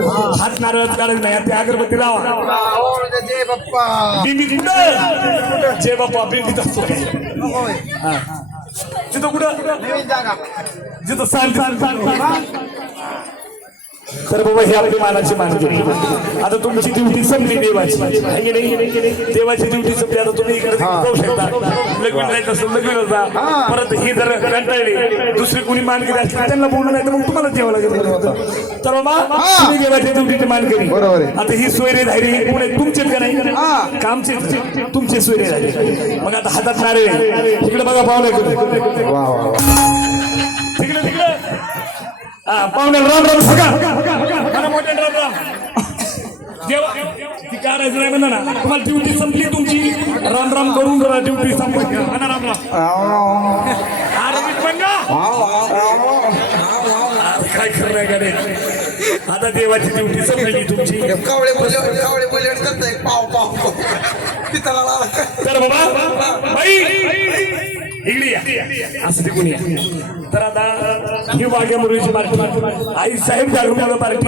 हात नारळच काढत नाही ते अगरबत्ती लावा जय बाप्पा बिंबी कुठं जय बाप्पा बिंबीत असतो होय हा. तिथं कुठं नवीन जागा जिथं सांग सांग सांग सांग तर बाबा ही आपली मानाची मानगिरी आता तुमची ड्युटी संपली देवाची. आहे की नाही? देवाची ड्युटी संपली. आता तुम्ही इकडे जाऊ शकता. लग्न जायचं असेल लग्न जा परत ही जर कंटाळली दुसरी कुणी मानगिरी असली त्यांना बोलू नाही तर मग तुम्हाला जेवा लागेल तर बाबा तुम्ही देवाच्या ड्युटीची मानगिरी. आता ही सोयरे धारी पुणे तुमचे का नाही? कामचे तुमचे सोयरे धारी मग आता हातात नारे इकडे बघा पाहुणे हा पाहुणे राम राम सगळा मला मोठे राम राम. जेव्हा ती करायचं नाही म्हणा ना. तुम्हाला ड्युटी संपली तुमची. राम राम करून ड्युटी संपली. म्हणा राम राम. पण काय खरं आहे गाडी. आता देवाची ड्युटी संपली तुमची. कावळे कावळे करताय. पाव पाव तर बाबा बाई. इकडे या. असं ते या. तर आता ही वाघ्या पार्टी. आई साहेब जागृत पार्टी.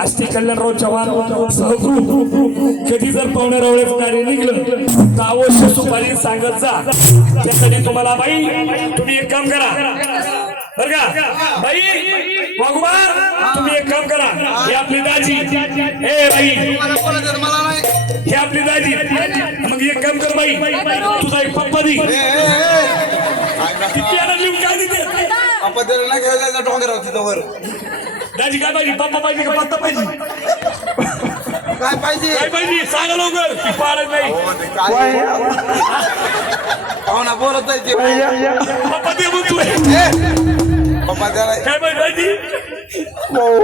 आष्टी कल्याणराव चव्हाण सहकृत कधी जर पाहुणे रवळेच कार्य निघलं तर अवश्य सुपारी सांगत जा. त्यासाठी तुम्हाला बाई तुम्ही एक काम करा. बर का? बाई वाघुबार तुम्ही एक काम करा. हे आपली दाजी. ए बाई. हे आपली दाजी. मग एक काम कर बाई. तुझा एक पप्पा दी. किती लिहून काय देते आपण त्याला नाही डोंगरावर तिथं वर दाजी काय पाहिजे पप्पा पाहिजे का पत्ता पाहिजे काय पाहिजे काय पाहिजे सांगा लवकर ती पाळत नाही पाहुणा बोलत नाही ते पप्पा ते पप्पा त्याला काय पाहिजे पप्पा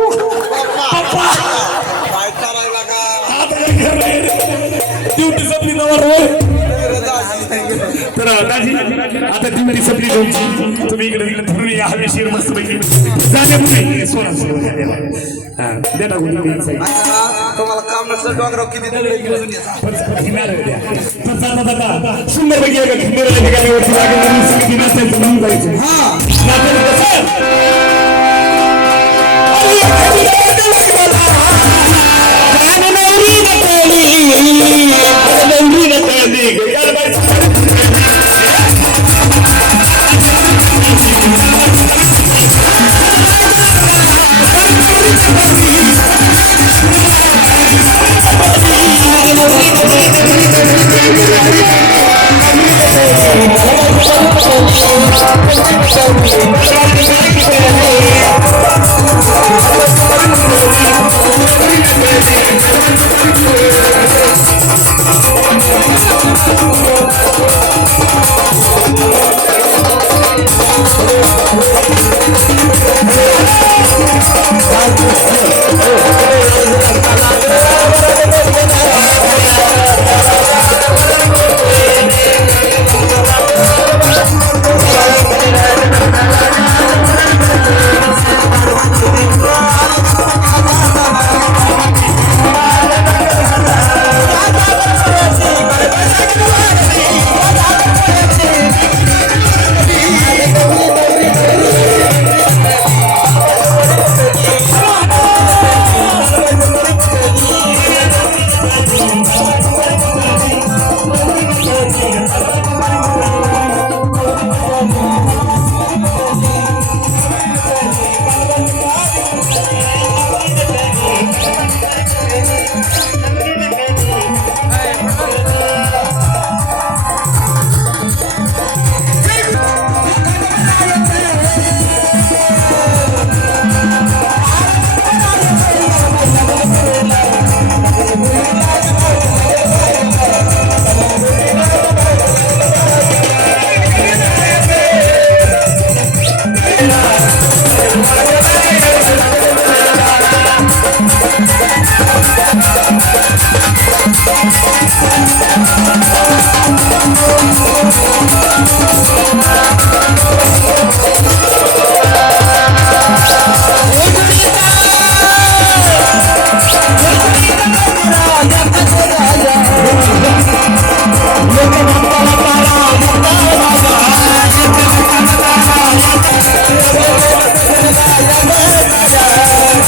काय करायला का आता काय करणार ड्युटी दाजी आता ड्युटी संपली तुमची तुम्ही इकडे फिरून या मस्त पैकी. हा गुणी साई. तुम्हाला काम नसलं डोंगराव किती सुंदर पैकी एका लागेल नसते म्हणून जायचं. Yeah.